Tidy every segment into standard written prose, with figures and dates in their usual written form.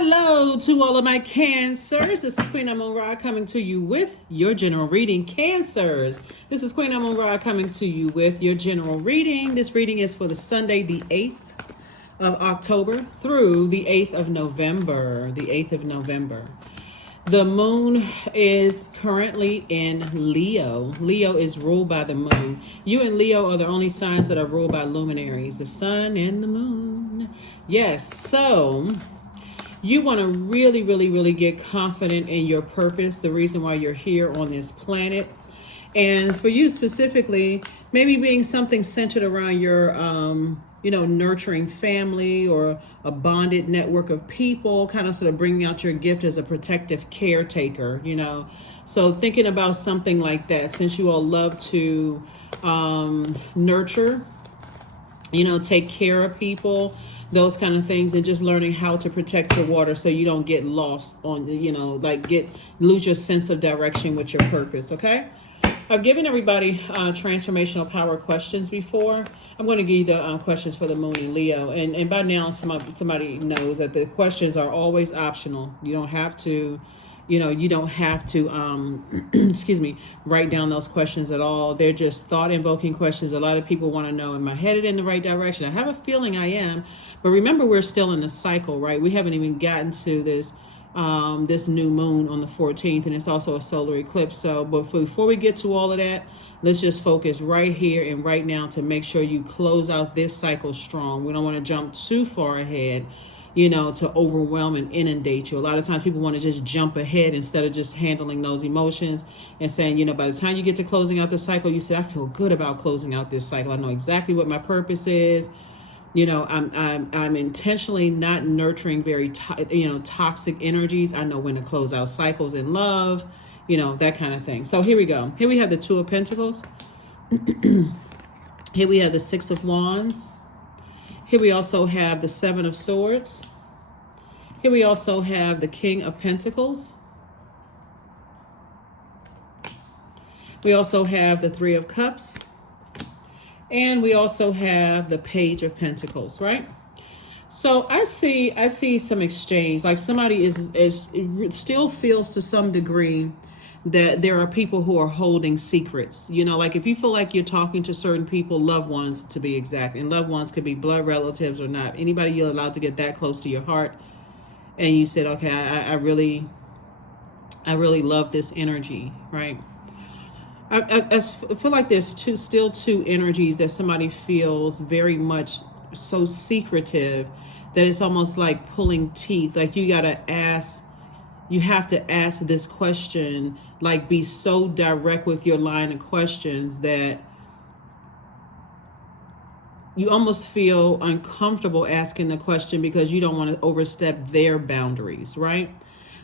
Hello to all of my Cancers. This is Queen Amun Ra coming to you with your general reading. Cancers. This is Queen Amun Ra coming to you with your general reading. This reading is for the Sunday, the 8th of October through the 8th of November. The 8th of November. The moon is currently in Leo. Leo is ruled by the moon. You and Leo are the only signs that are ruled by luminaries, the sun and the moon. Yes, so you want to really get confident in your purpose, the reason why you're here on this planet. And for you specifically, maybe being something centered around your, nurturing family or a bonded network of people, kind of sort of bringing out your gift as a protective caretaker, So thinking about something like that, since you all love to nurture, take care of people, those kind of things, and just learning how to protect your water so you don't get lost on, lose your sense of direction with your purpose, okay? I've given everybody transformational power questions before. I'm going to give you the questions for the moon in Leo. And by now, somebody knows that the questions are always optional. You don't have to, write down those questions at all. They're just thought-invoking questions. A lot of people want to know, am I headed in the right direction? I have a feeling I am. But remember, we're still in the cycle, right? We haven't even gotten to this new moon on the 14th, and it's also a solar eclipse. So before we get to all of that, let's just focus right here and right now to make sure you close out this cycle strong. We don't want to jump too far ahead, to overwhelm and inundate you. A lot of times people want to just jump ahead instead of just handling those emotions and saying, by the time you get to closing out the cycle, you say, I feel good about closing out this cycle. I know exactly what my purpose is. I'm intentionally not nurturing very, toxic energies. I know when to close out cycles in love, that kind of thing. So here we go. Here we have the Two of Pentacles. Here we have the Six of Wands. Here we also have the Seven of Swords. Here we also have the King of Pentacles. We also have the Three of Cups. And we also have the Page of Pentacles, right? So I see some exchange. Like somebody is still feels to some degree that there are people who are holding secrets. Like if you feel like you're talking to certain people, loved ones to be exact, and loved ones could be blood relatives or not. Anybody you're allowed to get that close to your heart, and you said, okay, I really love this energy, right? I feel like there's still two energies that somebody feels very much so secretive that it's almost like pulling teeth. Like you have to ask this question, like be so direct with your line of questions that you almost feel uncomfortable asking the question because you don't want to overstep their boundaries, right?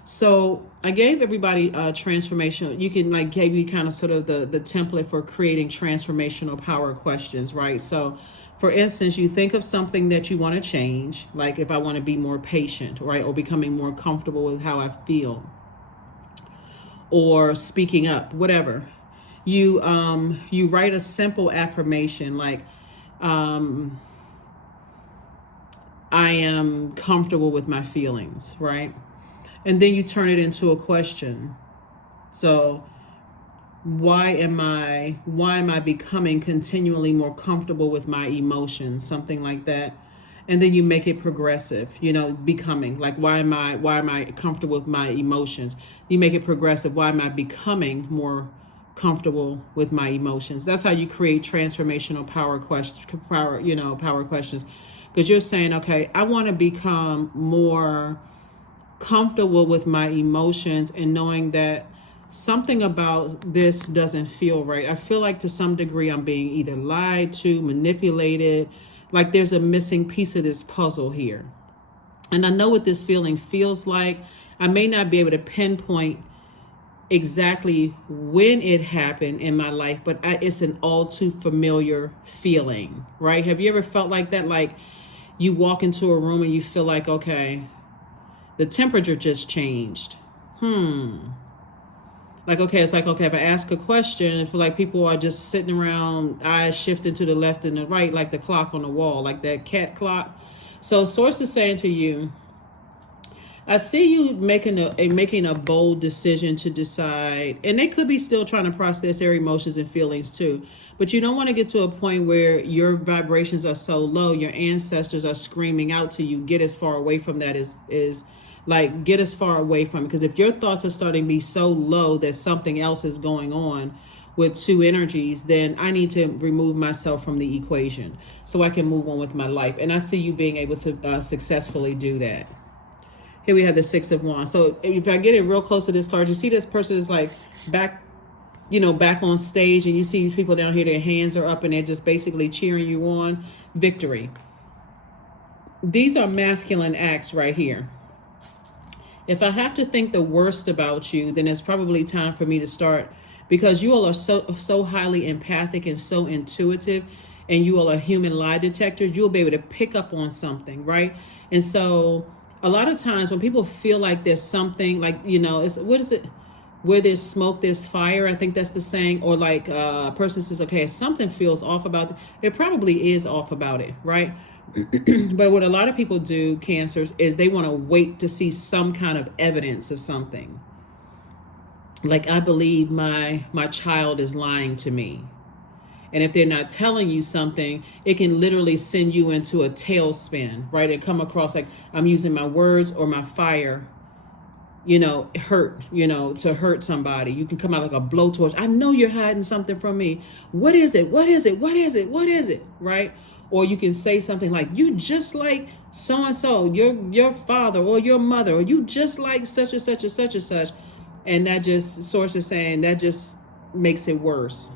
So I gave everybody transformational. You can gave you kind of sort of the template for creating transformational power questions, right? So for instance, you think of something that you want to change, like if I want to be more patient, right? Or becoming more comfortable with how I feel, or speaking up, whatever. You write a simple affirmation like, I am comfortable with my feelings, right? And then you turn it into a question. So why am I becoming continually more comfortable with my emotions? Something like that. And then you make it progressive, becoming like, why am I comfortable with my emotions? You make it progressive. Why am I becoming more comfortable with my emotions? That's how you create transformational power questions, power questions. Because you're saying, okay, I want to become more comfortable with my emotions and knowing that something about this doesn't feel right. I feel like to some degree I'm being either lied to, manipulated, like there's a missing piece of this puzzle here. And I know what this feeling feels like. I may not be able to pinpoint exactly when it happened in my life, but it's an all too familiar feeling, right? Have you ever felt like that? Like you walk into a room and you feel like, okay, the temperature just changed. Like, okay, it's like, okay, if I ask a question, I feel like people are just sitting around, eyes shifting to the left and the right, like the clock on the wall, like that cat clock. So source is saying to you, I see you making a bold decision to decide, and they could be still trying to process their emotions and feelings too. But you don't want to get to a point where your vibrations are so low, your ancestors are screaming out to you, get as far away from that is like get as far away from it. Because if your thoughts are starting to be so low that something else is going on with two energies, then I need to remove myself from the equation so I can move on with my life. And I see you being able to successfully do that. Here we have the Six of Wands. So if I get it real close to this card, you see this person is like back, back on stage, and you see these people down here, their hands are up and they're just basically cheering you on. Victory. These are masculine acts right here. If I have to think the worst about you, then it's probably time for me to start, because you all are so highly empathic and so intuitive, and you all are human lie detectors. You'll be able to pick up on something, right? And so a lot of times when people feel like there's something like, it's, what is it? Where there's smoke, there's fire. I think that's the saying. Or like a person says, okay, something feels off about it. It probably is off about it, right? But what a lot of people do, Cancers, is they want to wait to see some kind of evidence of something. Like, I believe my child is lying to me. And if they're not telling you something, it can literally send you into a tailspin, right? And come across like I'm using my words or my fire, hurt, to hurt somebody. You can come out like a blowtorch. I know you're hiding something from me. What is it? What is it? What is it? What is it? Right? Or you can say something like, you just like so-and-so, your father or your mother, or you just like such and such and such and such. And that just, Source is saying, that just makes it worse,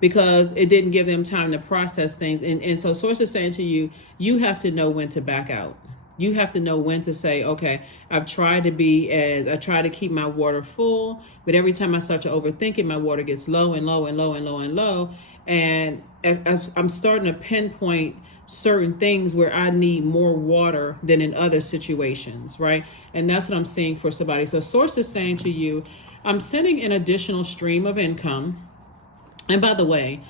because it didn't give them time to process things. And so Source is saying to you, you have to know when to back out. You have to know when to say, okay, I try to keep my water full, but every time I start to overthink it, my water gets low and low and low and low and low. And I'm starting to pinpoint certain things where I need more water than in other situations, right? And that's what I'm seeing for somebody. So Source is saying to you, I'm sending an additional stream of income. And by the way,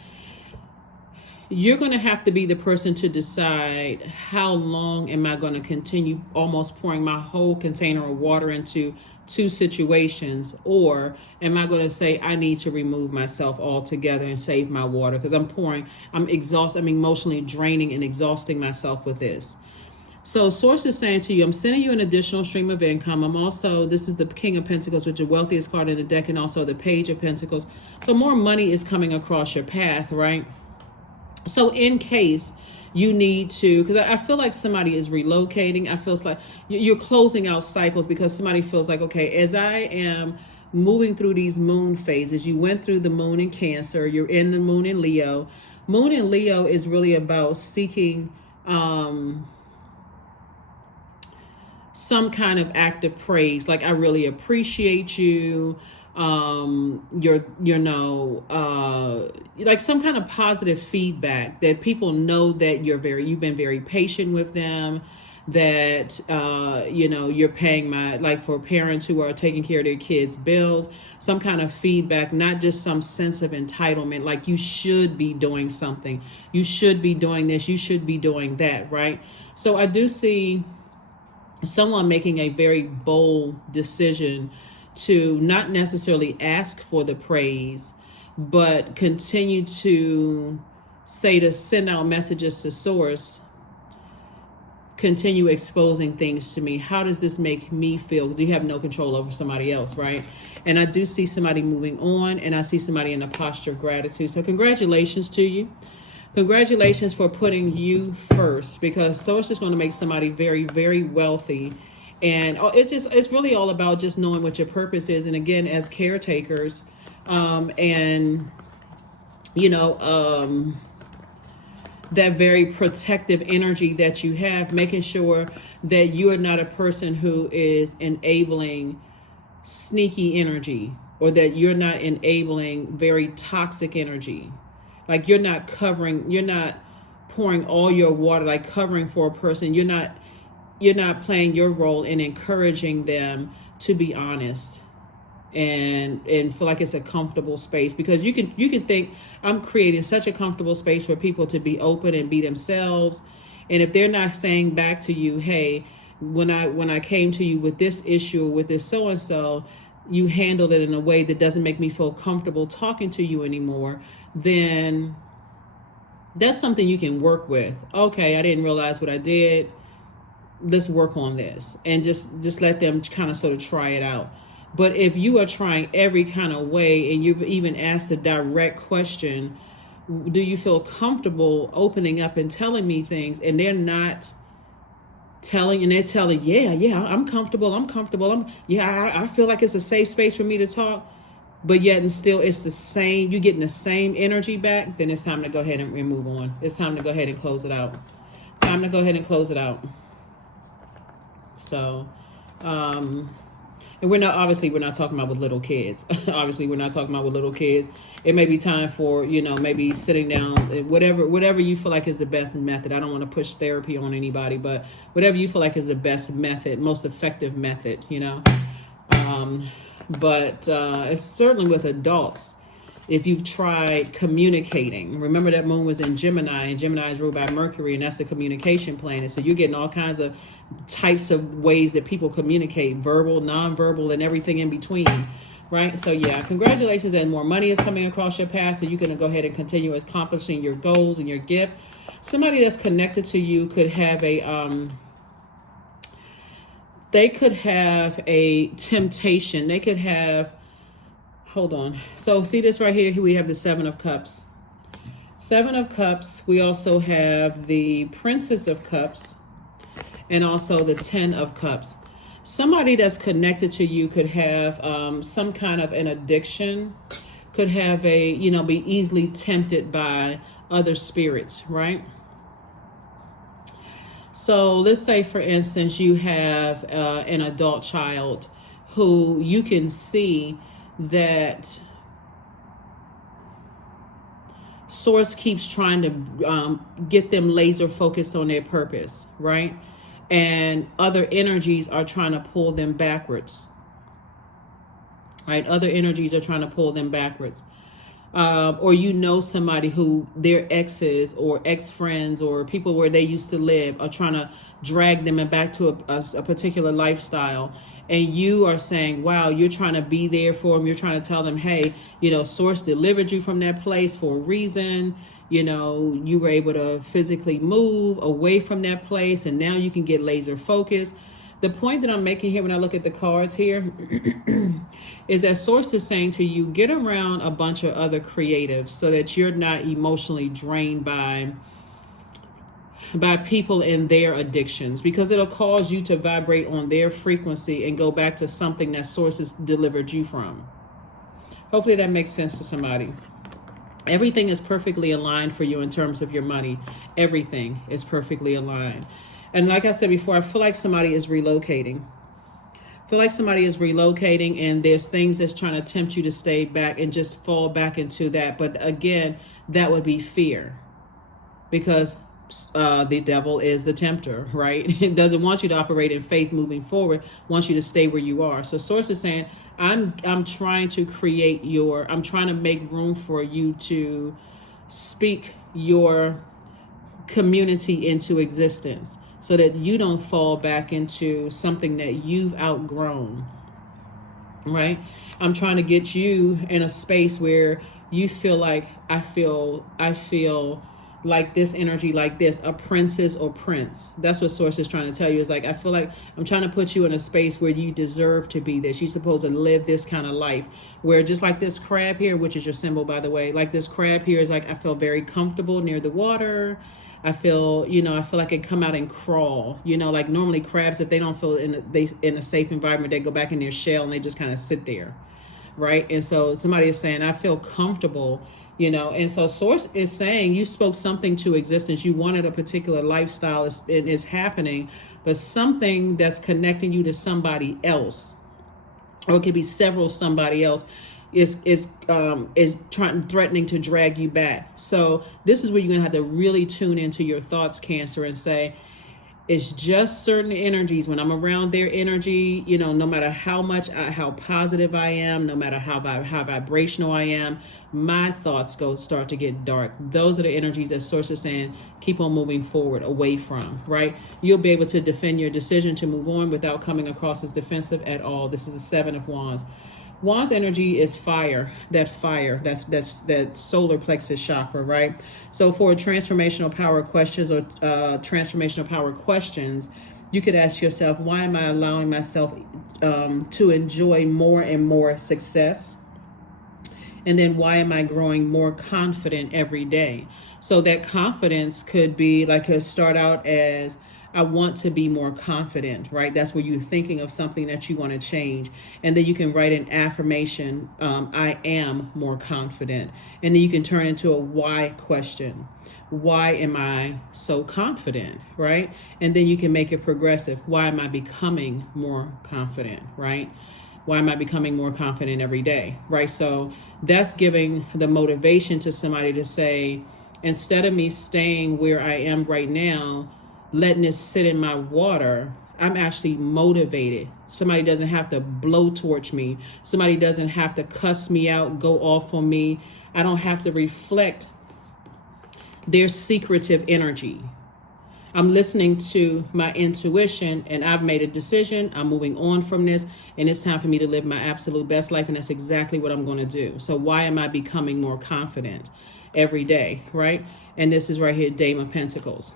you're going to have to be the person to decide, how long am I going to continue almost pouring my whole container of water into two situations, or am I going to say I need to remove myself altogether and save my water because I'm exhausted, I'm emotionally draining and exhausting myself with this. So Source is saying to you, I'm sending you an additional stream of income. This is the King of Pentacles, which is the wealthiest card in the deck, and also the Page of Pentacles. So more money is coming across your path, right? So in case you need to, because I feel like somebody is relocating. I feel like you're closing out cycles, because somebody feels like, okay, as I am moving through these moon phases, you went through the moon in Cancer, you're in the moon in Leo. Moon in Leo is really about seeking some kind of act of praise. Like, I really appreciate you. Like some kind of positive feedback that people know that you've been very patient with them, that, you're paying like for parents who are taking care of their kids' bills, some kind of feedback, not just some sense of entitlement, like you should be doing something, you should be doing this, you should be doing that, right? So I do see someone making a very bold decision to not necessarily ask for the praise, but continue to send out messages to Source, continue exposing things to me. How does this make me feel? Because you have no control over somebody else, right? And I do see somebody moving on, and I see somebody in a posture of gratitude. So congratulations to you. Congratulations for putting you first, because Source is going to make somebody very, very wealthy. And it's really all about just knowing what your purpose is. And again, as caretakers, that very protective energy that you have, making sure that you are not a person who is enabling sneaky energy, or that you're not enabling very toxic energy. Like you're not pouring all your water, like covering for a person. You're not playing your role in encouraging them to be honest and feel like it's a comfortable space, because you can think, I'm creating such a comfortable space for people to be open and be themselves. And if they're not saying back to you, hey, when I came to you with this issue, with this so and so, you handled it in a way that doesn't make me feel comfortable talking to you anymore, then that's something you can work with. Okay, I didn't realize what I did. Let's work on this, and just let them kind of sort of try it out. But if you are trying every kind of way, and you've even asked a direct question, do you feel comfortable opening up and telling me things, and they're not telling, and they're telling, yeah, I'm comfortable, I feel like it's a safe space for me to talk, but yet and still it's the same, you're getting the same energy back, then it's time to go ahead and move on. It's time to go ahead and close it out. Time to go ahead and close it out. So, and we're not talking about with little kids. Obviously, we're not talking about with little kids. It may be time for, maybe sitting down, whatever you feel like is the best method. I don't want to push therapy on anybody, but whatever you feel like is the best method, most effective method, But it's certainly with adults. If you've tried communicating, remember that moon was in Gemini, and Gemini is ruled by Mercury, and that's the communication planet. So you're getting all kinds of types of ways that people communicate, verbal, nonverbal, and everything in between, right? So yeah, congratulations, and more money is coming across your path, so you can go ahead and continue accomplishing your goals and your gift. Somebody that's connected to you could have they could have a temptation. They could have, hold on. So see this right here, we have the Seven of Cups. Seven of Cups. We also have the Princess of Cups, and also the 10 of Cups. Somebody that's connected to you could have some kind of an addiction, could have be easily tempted by other spirits, right? So let's say, for instance, you have an adult child who you can see that Source keeps trying to get them laser focused on their purpose, right? And other energies are trying to pull them backwards, right? Other energies are trying to pull them backwards. Or somebody who their exes or ex-friends or people where they used to live are trying to drag them back to a particular lifestyle. And you are saying, wow, you're trying to be there for them. You're trying to tell them, hey, Source delivered you from that place for a reason. You were able to physically move away from that place, and now you can get laser focused. The point that I'm making here when I look at the cards here is that Source is saying to you, get around a bunch of other creatives so that you're not emotionally drained by people and their addictions, because it'll cause you to vibrate on their frequency and go back to something that Source has delivered you from. Hopefully that makes sense to somebody. Everything is perfectly aligned for you in terms of your money. Everything is perfectly aligned. And like I said before, I feel like somebody is relocating. And there's things that's trying to tempt you to stay back and just fall back into that. But again, that would be fear, because the devil is the tempter, right? It doesn't want you to operate in faith moving forward, wants you to stay where you are. So Source is saying, I'm trying to I'm trying to make room for you to speak your community into existence, so that you don't fall back into something that you've outgrown, right? I'm trying to get you in a space where you feel like, I feel like this energy, like this, a princess or prince. That's what Source is trying to tell you. Is like, I feel like I'm trying to put you in a space where you deserve to be this. You're supposed to live this kind of life, where just like this crab here, which is your symbol, by the way, like this crab here is like, I feel very comfortable near the water. I feel like I can come out and crawl, like normally crabs, if they don't feel in a safe environment, they go back in their shell and they just kind of sit there. Right. And so somebody is saying, I feel comfortable, and so Source is saying you spoke something to existence. You wanted a particular lifestyle, and it's happening, but something that's connecting you to somebody else, or it could be several somebody else, is threatening to drag you back. So this is where you're gonna have to really tune into your thoughts, Cancer, and say, It's just certain energies. When I'm around their energy, you know, no matter how how positive I am, no matter how vibrational I am, my thoughts start to get dark. Those are the energies that Source is saying keep on moving forward away from, right? You'll be able to defend your decision to move on without coming across as defensive at all. This is the Seven of Wands. Wands energy is fire. That's that solar plexus chakra, right? So for transformational power questions or transformational power questions, you could ask yourself, why am I allowing myself to enjoy more and more success? And then why am I growing more confident every day? So that confidence could be like, could start out as, I want to be more confident, right? That's where you're thinking of something that you want to change. And then you can write an affirmation, I am more confident. And then you can turn into a why question. Why am I so confident, right? And then you can make it progressive. Why am I becoming more confident, right? Why am I becoming more confident every day, right? So that's giving the motivation to somebody to say, instead of me staying where I am right now, letting it sit in my water, I'm actually motivated. Somebody doesn't have to blowtorch me. Somebody doesn't have to cuss me out, go off on me. I don't have to reflect their secretive energy. I'm listening to my intuition and I've made a decision. I'm moving on from this and it's time for me to live my absolute best life. And that's exactly what I'm going to do. So why am I becoming more confident every day, right? And this is right here, Dame of Pentacles.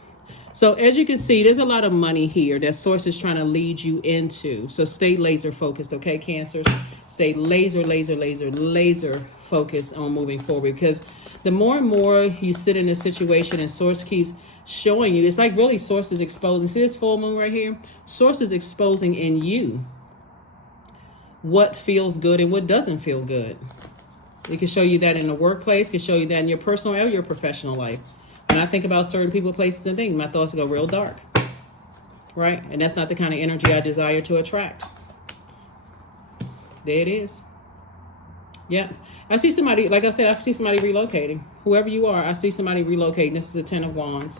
So as you can see, there's a lot of money here that Source is trying to lead you into. So stay laser focused, okay, Cancers? Stay laser focused on moving forward, because the more and more you sit in a situation and Source keeps showing you, it's like really Source is exposing. See this full moon right here? Source is exposing in you what feels good and what doesn't feel good. It can show you that in the workplace, it can show you that in your personal or your professional life. When I think about certain people, places, and things, my thoughts go real dark, right? And that's not the kind of energy I desire to attract. There it is. Yeah. I see somebody, like I said, I see somebody relocating. Whoever you are, I see somebody relocating. This is a 10 of Wands.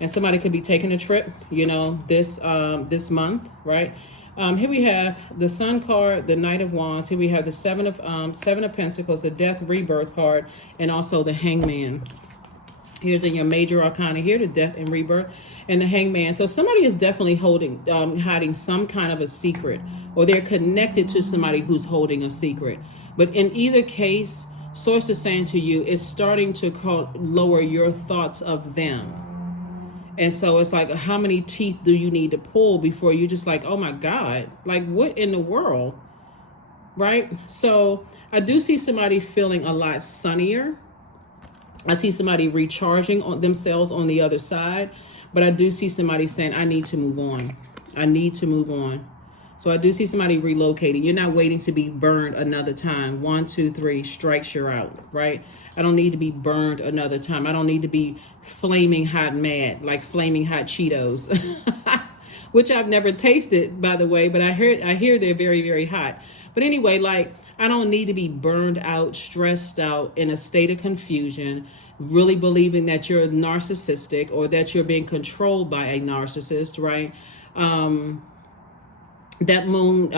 And somebody could be taking a trip, you know, this month, right? Here we have the Sun card, the Knight of Wands. Here we have the Seven of Pentacles, the Death Rebirth card, and also the Hangman. Here's in your major arcana here, the Death and Rebirth, and the Hangman. So somebody is definitely hiding some kind of a secret, or they're connected to somebody who's holding a secret. But in either case, Source is saying to you, it's starting to lower your thoughts of them. And so it's like, how many teeth do you need to pull before you're just like, oh my God, like what in the world, right? So I do see somebody feeling a lot sunnier. I see somebody recharging on themselves on the other side, but I do see somebody saying, I need to move on. I need to move on. So I do see somebody relocating. You're not waiting to be burned another time. 1, 2, 3 strikes, you're out, right? I don't need to be burned another time. I don't need to be flaming hot mad, like flaming hot Cheetos, which I've never tasted, by the way, but I hear they're very, very hot. But anyway, like, I don't need to be burned out, stressed out, in a state of confusion, really believing that you're narcissistic or that you're being controlled by a narcissist, right? That moon,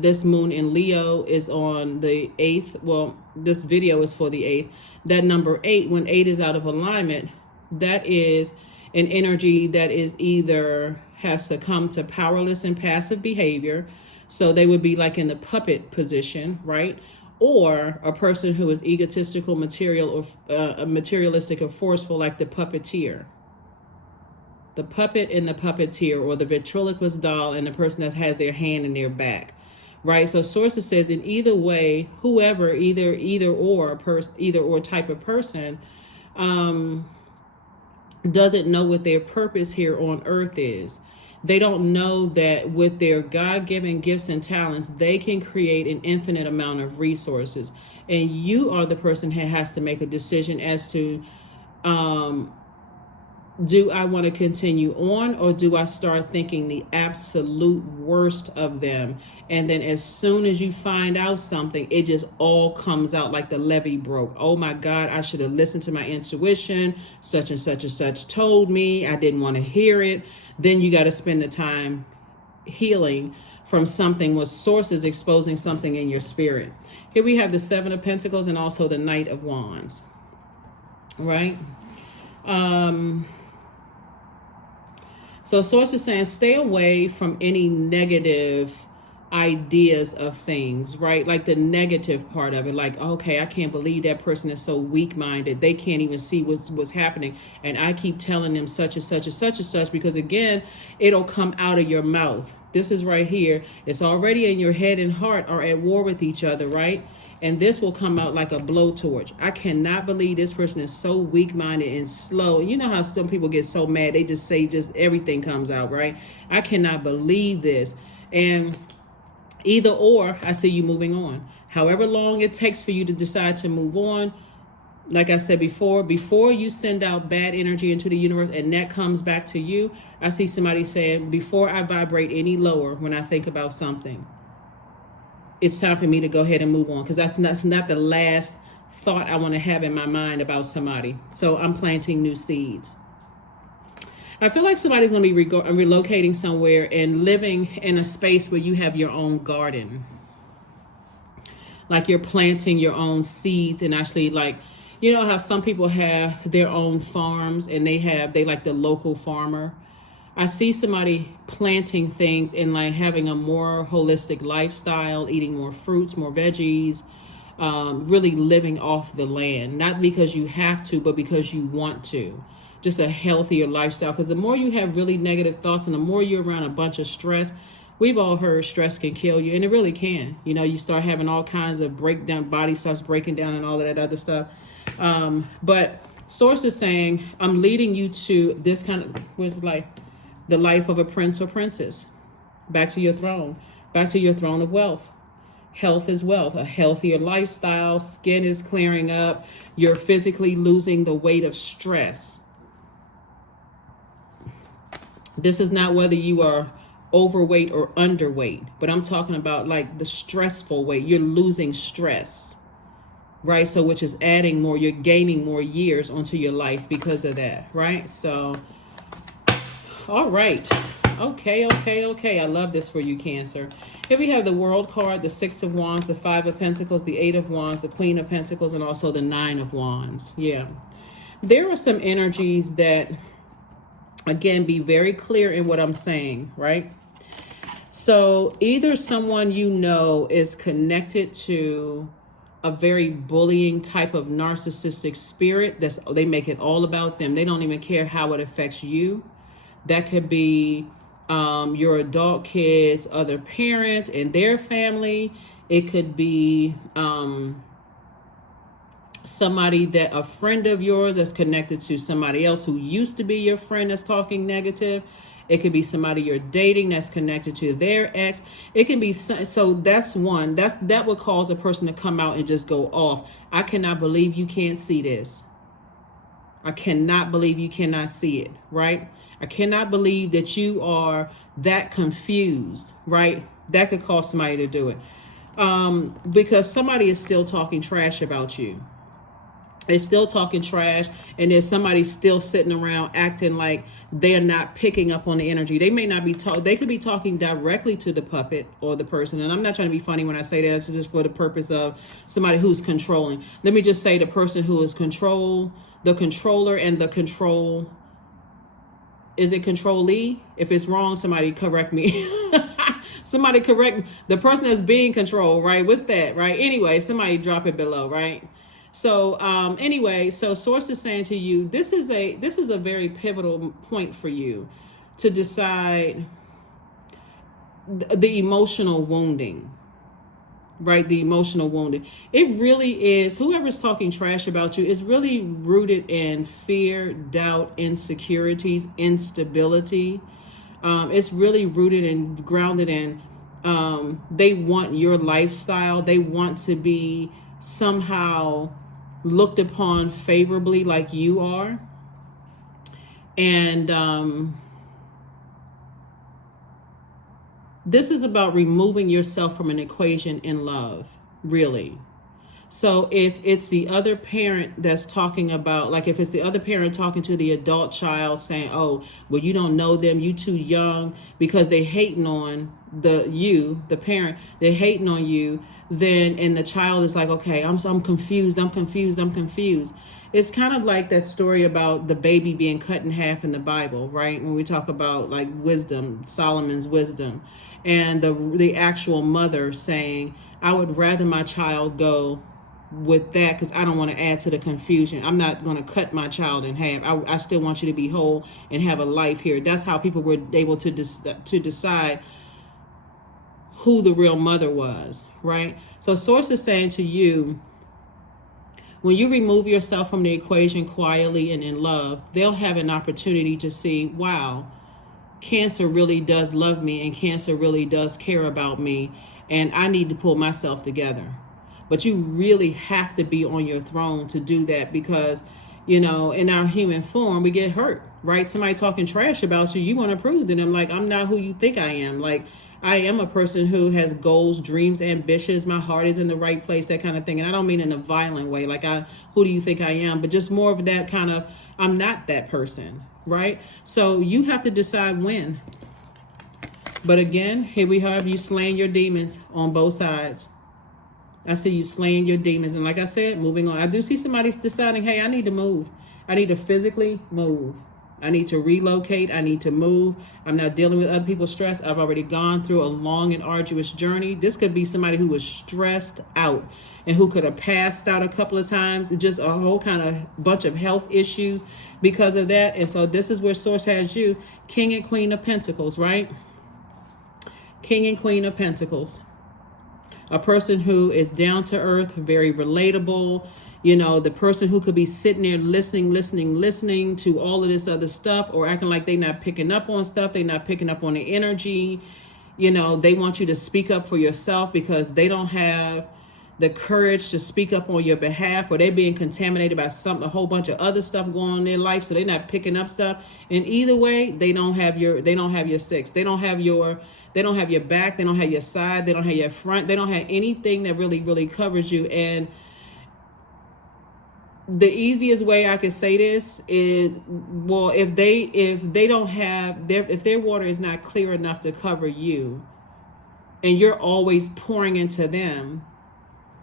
this moon in Leo is on the 8th. Well, this video is for the 8th. That number 8, when 8 is out of alignment, that is an energy that is either have succumbed to powerless and passive behavior. So they would be like in the puppet position, right? Or a person who is egotistical, materialistic, or forceful, like the puppeteer. The puppet and the puppeteer, or the ventriloquist doll and the person that has their hand in their back, right? So Sources says in either way, whoever, either or type of person doesn't know what their purpose here on earth is. They don't know that with their God-given gifts and talents, they can create an infinite amount of resources. And you are the person who has to make a decision as to Do I want to continue on, or do I start thinking the absolute worst of them? And then as soon as you find out something, it just all comes out like the levee broke. Oh my God, I should have listened to my intuition. Such and such and such told me. I didn't want to hear it. Then you got to spend the time healing from something with sources exposing something in your spirit. Here we have the Seven of Pentacles and also the Knight of Wands. Right? So source is saying stay away from any negative ideas of things, right? Like the negative part of it, like, okay, I can't believe that person is so weak-minded. They can't even see what's happening. And I keep telling them such and such and such and such, because again, it'll come out of your mouth. This is right here. It's already in your head and heart are at war with each other, right? And this will come out like a blowtorch. I cannot believe this person is so weak-minded and slow. You know how some people get so mad, they just say just everything comes out, right? I cannot believe this. And either or, I see you moving on. However long it takes for you to decide to move on, like I said before you send out bad energy into the universe and that comes back to you, I see somebody saying, before I vibrate any lower when I think about something, it's time for me to go ahead and move on, because that's not the last thought I want to have in my mind about somebody. So I'm planting new seeds. I feel like somebody's going to be relocating somewhere and living in a space where you have your own garden. Like you're planting your own seeds, and actually, like, you know how some people have their own farms and they like the local farmer. I see somebody planting things and like having a more holistic lifestyle, eating more fruits, more veggies, really living off the land. Not because you have to, but because you want to. Just a healthier lifestyle. Because the more you have really negative thoughts and the more you're around a bunch of stress, we've all heard stress can kill you, and it really can. You know, you start having all kinds of breakdown, body starts breaking down and all of that other stuff. But source is saying, I'm leading you to this kind of, what's like, the life of a prince or princess. Back to your throne. Back to your throne of wealth. Health is wealth. A healthier lifestyle. Skin is clearing up. You're physically losing the weight of stress. This is not whether you are overweight or underweight, but I'm talking about like the stressful weight. You're losing stress, right? So which is adding more, you're gaining more years onto your life because of that, right? So, all right. Okay. I love this for you, Cancer. Here we have the World card, the Six of Wands, the Five of Pentacles, the Eight of Wands, the Queen of Pentacles, and also the Nine of Wands. Yeah. There are some energies that, again, be very clear in what I'm saying, right? So either someone you know is connected to a very bullying type of narcissistic spirit. They make it all about them. They don't even care how it affects you. That could be your adult kids, other parent and their family. It could be somebody that a friend of yours that's connected to somebody else who used to be your friend that's talking negative. It could be somebody you're dating that's connected to their ex. It can be, so that's one. That would cause a person to come out and just go off. I cannot believe you can't see this. I cannot believe you cannot see it, right? I cannot believe that you are that confused, right? That could cause somebody to do it. Because somebody is still talking trash about you. They're still talking trash, and there's somebody still sitting around acting like they're not picking up on the energy. They may not be they could be talking directly to the puppet or the person. And I'm not trying to be funny when I say that. This is just for the purpose of somebody who's controlling. Let me just say the person who is the controller and the control. Is it controllee? If it's wrong, somebody correct me. Somebody correct me. The person that's being controlled, right? What's that, right? Anyway, somebody drop it below, right? So anyway, so source is saying to you, this is a very pivotal point for you to decide the emotional wounding, right? The emotional wounding. It really is, whoever's talking trash about you is really rooted in fear, doubt, insecurities, instability. It's really rooted and grounded in, they want your lifestyle. They want to be somehow looked upon favorably like you are. And this is about removing yourself from an equation in love, really. So if it's the other parent that's talking about, like if it's the other parent talking to the adult child saying, oh, well, you don't know them, you too young, because they hating on the parent, they're hating on you, then, and the child is like, okay, I'm confused. It's kind of like that story about the baby being cut in half in the Bible, right? When we talk about like wisdom, Solomon's wisdom, and the actual mother saying, I would rather my child go with that because I don't want to add to the confusion. I'm not going to cut my child in half. I still want you to be whole and have a life here. That's how people were able to decide who the real mother was, right? So Source is saying to you, when you remove yourself from the equation quietly and in love, they'll have an opportunity to see, wow, Cancer really does love me and Cancer really does care about me, and I need to pull myself together. But you really have to be on your throne to do that because, you know, in our human form, we get hurt, right? Somebody talking trash about you, you want to prove to them, like, I'm not who you think I am. Like, I am a person who has goals, dreams, ambitions. My heart is in the right place, that kind of thing. And I don't mean in a violent way, like, who do you think I am? But just more of that kind of, I'm not that person, right? So you have to decide when. But again, here we have you slaying your demons on both sides. I see you slaying your demons. And like I said, moving on. I do see somebody deciding, hey, I need to move. I need to physically move. I need to relocate. I need to move. I'm not dealing with other people's stress. I've already gone through a long and arduous journey. This could be somebody who was stressed out and who could have passed out a couple of times. Just a whole kind of bunch of health issues because of that. And so this is where Source has you, King and Queen of Pentacles, right? King and Queen of Pentacles. A person who is down to earth, very relatable. You know, the person who could be sitting there listening to all of this other stuff or acting like they're not picking up on stuff. They're not picking up on the energy. You know, they want you to speak up for yourself because they don't have the courage to speak up on your behalf, or they're being contaminated by a whole bunch of other stuff going on in their life. So they're not picking up stuff. And either way, they don't have your six. They don't have your back. They don't have your side. They don't have your front. They don't have anything that really, really covers you. And the easiest way I could say this is, well, if their water is not clear enough to cover you, and you're always pouring into them,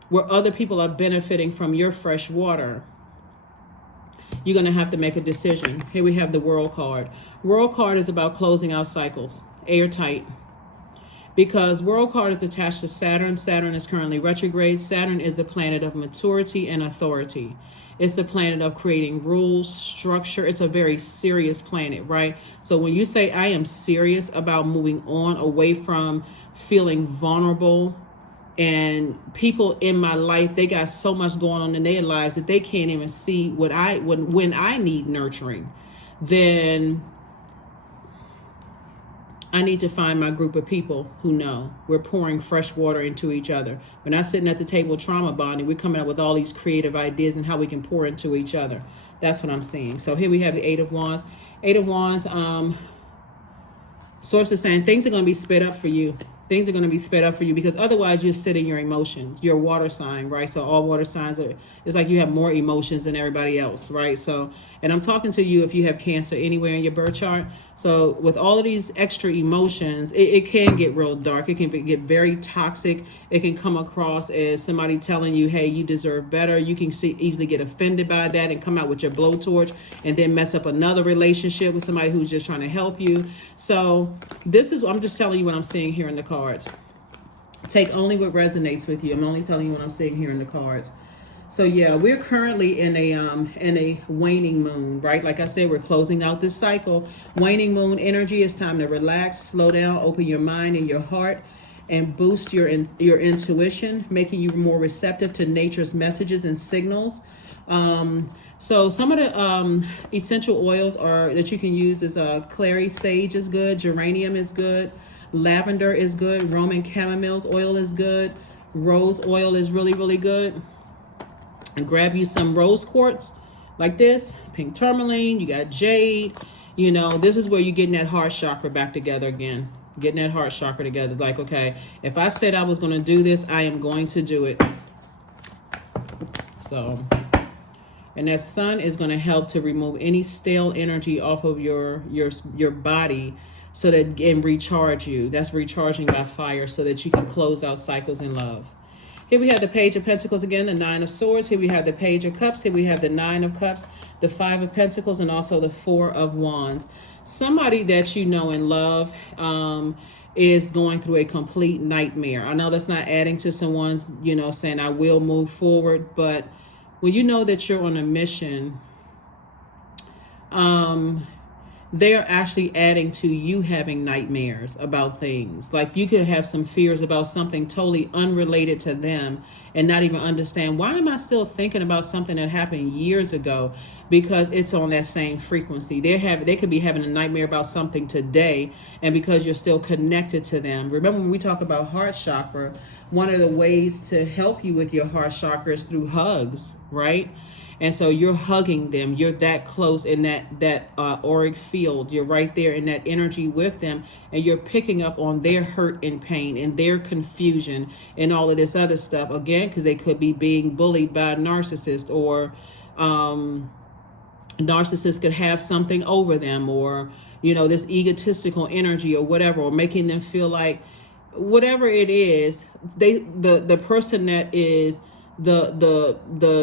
where other people are benefiting from your fresh water, you're going to have to make a decision. Here we have the World card. World card is about closing out cycles, airtight. Because World card is attached to Saturn. Saturn is currently retrograde. Saturn is the planet of maturity and authority. It's the planet of creating rules, structure. It's a very serious planet, right? So when you say, I am serious about moving on away from feeling vulnerable, and people in my life, they got so much going on in their lives that they can't even see when I need nurturing, then I need to find my group of people who know we're pouring fresh water into each other. We're not sitting at the table trauma bonding. We're coming up with all these creative ideas and how we can pour into each other. That's what I'm seeing. So here we have the Eight of Wands. Eight of Wands, Source is saying things are going to be sped up for you. Things are going to be sped up for you because otherwise you're sitting your emotions. You're a water sign, right? So all water signs it's like you have more emotions than everybody else, right? So, and I'm talking to you if you have Cancer anywhere in your birth chart. So with all of these extra emotions, it can get real dark. It can get very toxic. It can come across as somebody telling you, hey, you deserve better. You can easily get offended by that and come out with your blowtorch and then mess up another relationship with somebody who's just trying to help you. So I'm just telling you what I'm seeing here in the cards. Take only what resonates with you. I'm only telling you what I'm seeing here in the cards. So yeah, we're currently in a waning moon, right? Like I said, we're closing out this cycle. Waning moon energy. It's time to relax, slow down, open your mind and your heart, and boost your intuition, making you more receptive to nature's messages and signals. So some of the essential oils that you can use is clary sage is good, geranium is good, lavender is good, Roman chamomile oil is good, rose oil is really, really good. And grab you some rose quartz like this, pink tourmaline, you got jade, You know, this is where you're getting that heart chakra back together again. Getting that heart chakra together. It's like, okay, if I said I was going to do this, I am going to do it. So, and that sun is going to help to remove any stale energy off of your body, so that and recharge you. That's recharging by fire, so that you can close out cycles in love. Here we have the Page of Pentacles again, the Nine of Swords. Here we have the Page of Cups. Here we have the Nine of Cups, the Five of Pentacles, and also the Four of Wands. Somebody that you know and love is going through a complete nightmare. I know that's not adding to someone's, you know, saying I will move forward, but when you know that you're on a mission, they're actually adding to you having nightmares about things. Like you could have some fears about something totally unrelated to them and not even understand, why am I still thinking about something that happened years ago? Because it's on that same frequency. They could be having a nightmare about something today, and because you're still connected to them. Remember when we talk about heart chakra, one of the ways to help you with your heart chakra is through hugs, right? And so you're hugging them. You're that close in that auric field. You're right there in that energy with them, and you're picking up on their hurt and pain and their confusion and all of this other stuff. Again, because they could be being bullied by a narcissist, or narcissists could have something over them, or, you know, this egotistical energy or whatever, or making them feel like whatever it is, the person that is the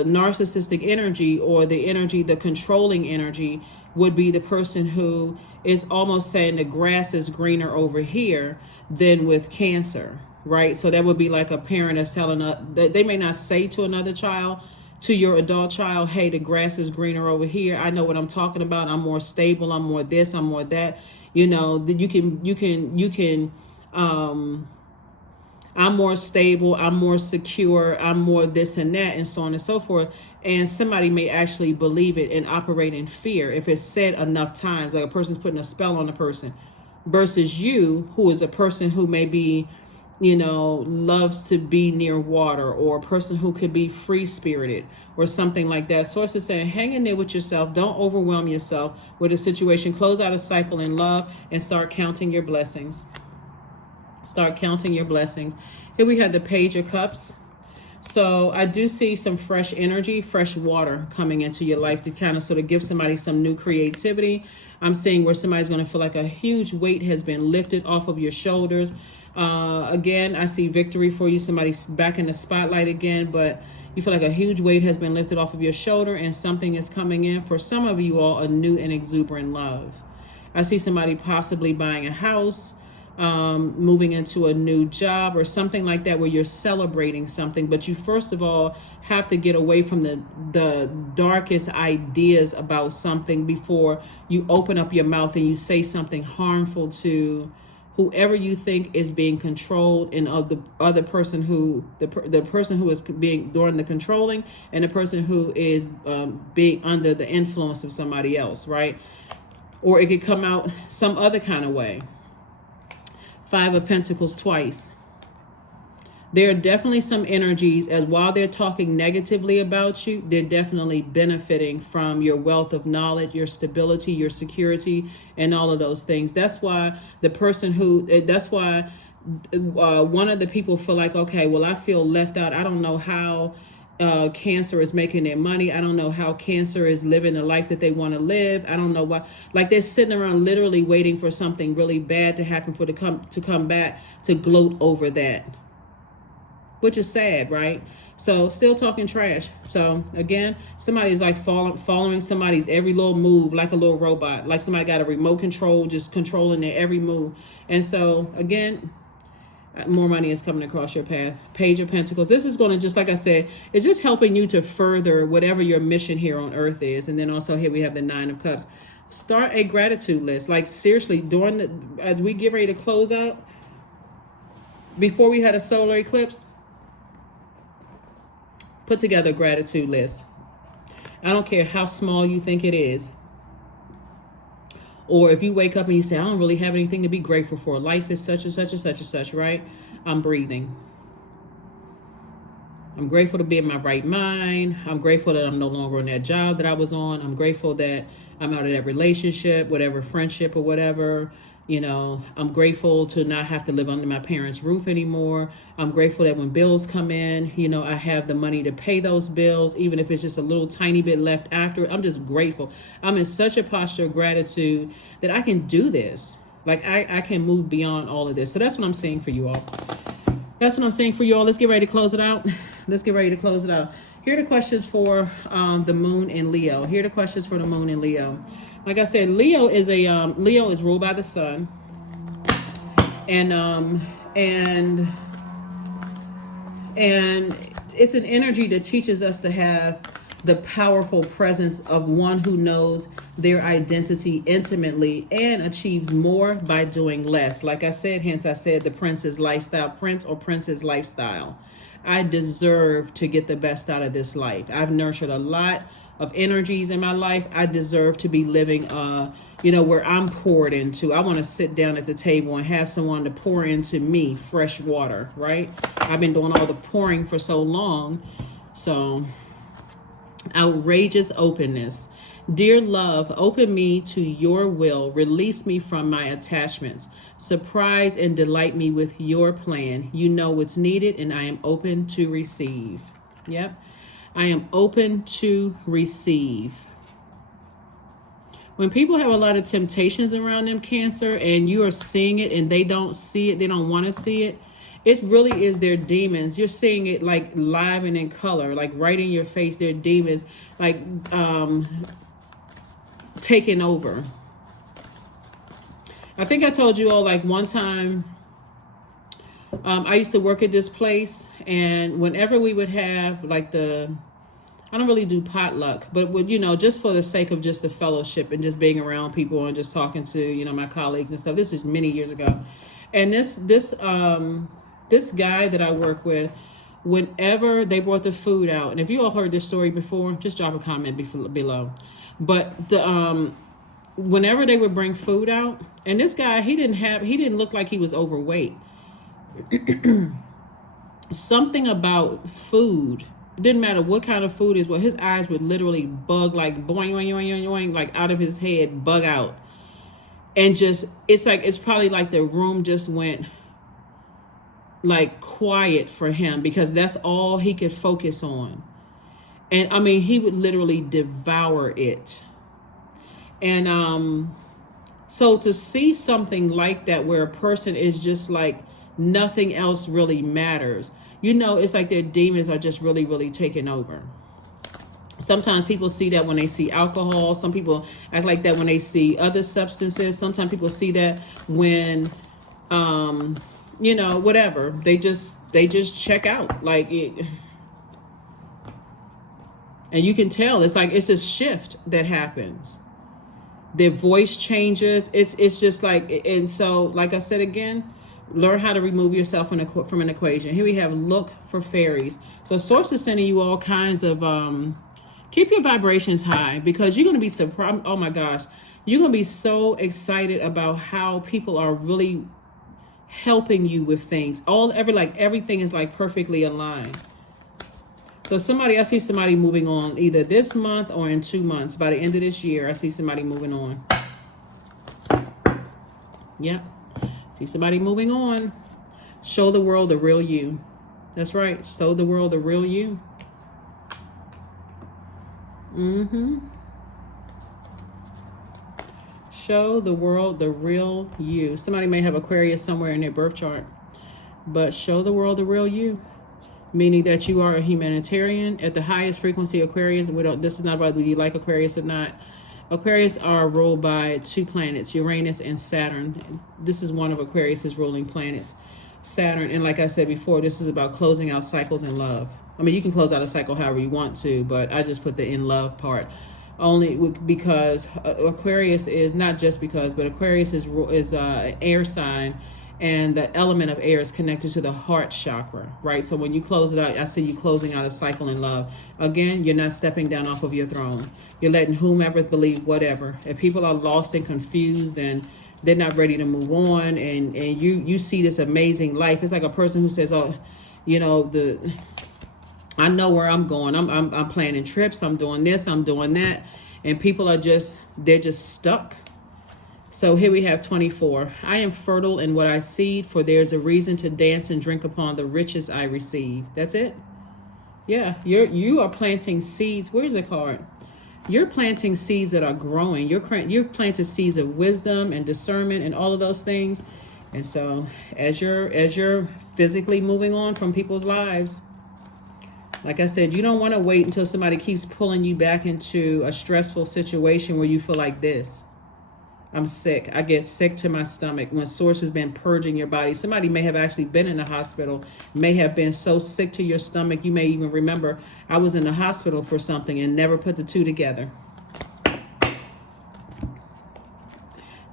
narcissistic energy, or the energy, the controlling energy, would be the person who is almost saying the grass is greener over here than with Cancer, right? So that would be like a parent that's telling that they may not say to another child, to your adult child, hey, the grass is greener over here. I know what I'm talking about. I'm more stable. I'm more this. I'm more that. You know, you can. I'm more stable, I'm more secure, I'm more this and that, and so on and so forth. And somebody may actually believe it and operate in fear if it's said enough times, like a person's putting a spell on a person, versus you, who is a person who may be, you know, loves to be near water, or a person who could be free-spirited or something like that. Source is saying, hang in there with yourself. Don't overwhelm yourself with a situation. Close out a cycle in love and start counting your blessings. Start counting your blessings. Here we have the Page of Cups. So I do see some fresh energy, fresh water coming into your life to kind of sort of give somebody some new creativity. I'm seeing where somebody's going to feel like a huge weight has been lifted off of your shoulders. Again, I see victory for you. Somebody's back in the spotlight again, but you feel like a huge weight has been lifted off of your shoulder, and something is coming in. For some of you all, a new and exuberant love. I see somebody possibly buying a house, moving into a new job or something like that, where you're celebrating something. But you first of all have to get away from the darkest ideas about something before you open up your mouth and you say something harmful to whoever you think is being controlled, and of the other person who the person who is being doing the controlling, and the person who is being under the influence of somebody else, right? Or it could come out some other kind of way. Five of Pentacles twice. There are definitely some energies, as while they're talking negatively about you, they're definitely benefiting from your wealth of knowledge, your stability, your security, and all of those things. That's why one of the people feel like, okay, well, I feel left out. I don't know how Cancer is making their money. I don't know how Cancer is living the life that they want to live. I don't know why. Like, they're sitting around literally waiting for something really bad to happen to come back to gloat over that, which is sad, right? So still talking trash. So again, somebody's like following somebody's every little move like a little robot, like somebody got a remote control, just controlling their every move. And so again, more money is coming across your path. Page of Pentacles. This is going to, just like I said, it's just helping you to further whatever your mission here on earth is. And then also here we have the Nine of Cups. Start a gratitude list. Like, seriously, as we get ready to close out, before we had a solar eclipse, put together a gratitude list. I don't care how small you think it is. Or if you wake up and you say, I don't really have anything to be grateful for. Life is such and such and such and such, right? I'm breathing. I'm grateful to be in my right mind. I'm grateful that I'm no longer on that job that I was on. I'm grateful that I'm out of that relationship, whatever friendship or whatever. You know, I'm grateful to not have to live under my parents' roof anymore. I'm grateful that when bills come in, you know, I have the money to pay those bills, even if it's just a little tiny bit left after. I'm just grateful. I'm in such a posture of gratitude that I can do this. Like I can move beyond all of this. So that's what I'm saying for you all. That's what I'm saying for you all. Let's get ready to close it out. Let's get ready to close it out. Here are the questions for the moon in Leo. Here are the questions for the moon in Leo. Like I said, Leo is ruled by the sun, and it's an energy that teaches us to have the powerful presence of one who knows their identity intimately and achieves more by doing less. Like I said, hence I said the prince's lifestyle, prince or princess lifestyle. I deserve to get the best out of this life. I've nurtured a lot of energies in my life. I deserve to be living, where I'm poured into. I want to sit down at the table and have someone to pour into me fresh water, right? I've been doing all the pouring for so long. So, outrageous openness. Dear love, open me to your will. Release me from my attachments. Surprise and delight me with your plan. You know what's needed, and I am open to receive. Yep. I am open to receive. When people have a lot of temptations around them, Cancer, and you are seeing it and they don't see it, they don't want to see it, it really is their demons. You're seeing it like live and in color, like right in your face, their demons, like taking over. I think I told you all, like one time, I used to work at this place, and whenever we would have like I don't really do potluck, but would, just for the sake of just the fellowship and just being around people and just talking to, my colleagues and stuff. This is many years ago. And this guy that I work with, whenever they brought the food out, and if you all heard this story before, just drop a comment below. But whenever they would bring food out, and this guy, he didn't look like he was overweight. Something about food, it didn't matter what kind of food it is, well, his eyes would literally bug, like boing, boing, boing, boing, like out of his head, bug out. And just, it's probably like the room just went like quiet for him, because that's all he could focus on. And I mean, he would literally devour it. And so to see something like that, where a person is just like nothing else really matters, it's like their demons are just really, really taking over. Sometimes people see that when they see alcohol. Some people act like that when they see other substances. Sometimes people see that when, whatever. They just check out. Like it. And you can tell it's like, it's a shift that happens. Their voice changes. It's just like, and so, like I said again, learn how to remove yourself from an equation. Here we have look for fairies. So source is sending you all kinds of, keep your vibrations high, because you're going to be surprised. Oh my gosh. You're going to be so excited about how people are really helping you with things. Everything is like perfectly aligned. So I see somebody moving on either this month or in 2 months. By the end of this year, I see somebody moving on. Yep. See somebody moving on. Show the world the real you. That's right. Show the world the real you. Show the world the real you. Somebody may have Aquarius somewhere in their birth chart, but show the world the real you. Meaning that you are a humanitarian at the highest frequency. Aquarius, this is not about whether you like Aquarius or not. Aquarius are ruled by 2 planets, Uranus and Saturn. This is one of Aquarius's ruling planets, Saturn. And like I said before, this is about closing out cycles in love. I mean, you can close out a cycle however you want to, but I just put the in love part only because Aquarius is not just because, but Aquarius is an air sign. And the element of air is connected to the heart chakra, right? So when you close it out, I see you closing out a cycle in love. Again, you're not stepping down off of your throne. You're letting whomever believe whatever. If people are lost and confused and they're not ready to move on, and you see this amazing life, it's like a person who says, oh, I know where I'm going. I'm planning trips. I'm doing this. I'm doing that. and people are they're just stuck. So here we have 24. I am fertile in what I seed, for there's a reason to dance and drink upon the riches I receive. That's it. Yeah, you are planting seeds. Where's the card? You're planting seeds that are growing. You've planted seeds of wisdom and discernment and all of those things. And so as you're physically moving on from people's lives, like I said, you don't want to wait until somebody keeps pulling you back into a stressful situation where you feel like this. I'm sick. I get sick to my stomach when source has been purging your body. Somebody may have actually been in the hospital, may have been so sick to your stomach. You may even remember, I was in the hospital for something and never put the two together.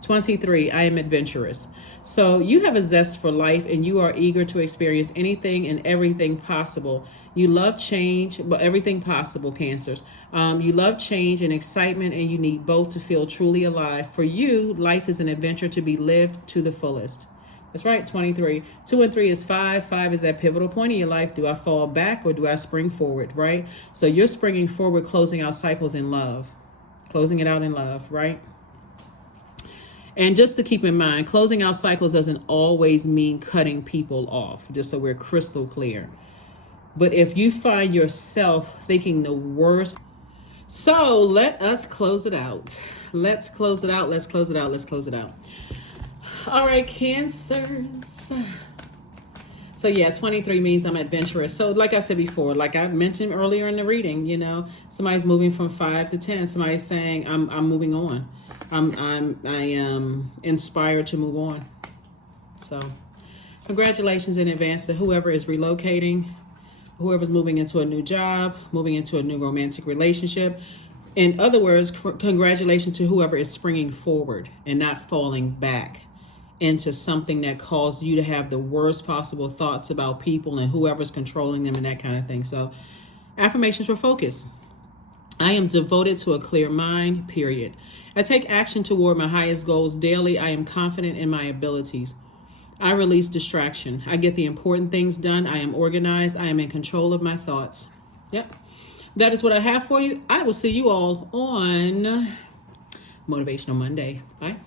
23, I am adventurous. So you have a zest for life and you are eager to experience anything and everything possible. You love change, but everything possible, Cancers. You love change and excitement, and you need both to feel truly alive. For you, life is an adventure to be lived to the fullest. That's right, 23. 2 and 3 is 5. 5 is that pivotal point in your life. Do I fall back or do I spring forward, right? So you're springing forward, closing out cycles in love. Closing it out in love, right? And just to keep in mind, closing out cycles doesn't always mean cutting people off, just so we're crystal clear. But if you find yourself thinking the worst, so let us close it out. Let's close it out. Let's close it out. Let's close it out. All right, Cancers. So yeah, 23 means I'm adventurous. So like I said before, like I mentioned earlier in the reading, you know, somebody's moving from 5 to 10. Somebody's saying I'm moving on. I am inspired to move on. So congratulations in advance to whoever is relocating, whoever's moving into a new job, moving into a new romantic relationship. In other words, congratulations to whoever is springing forward and not falling back into something that caused you to have the worst possible thoughts about people and whoever's controlling them and that kind of thing. So affirmations for focus. I am devoted to a clear mind, period. I take action toward my highest goals daily. I am confident in my abilities. I release distraction. I get the important things done. I am organized. I am in control of my thoughts. Yep. That is what I have for you. I will see you all on Motivational Monday. Bye.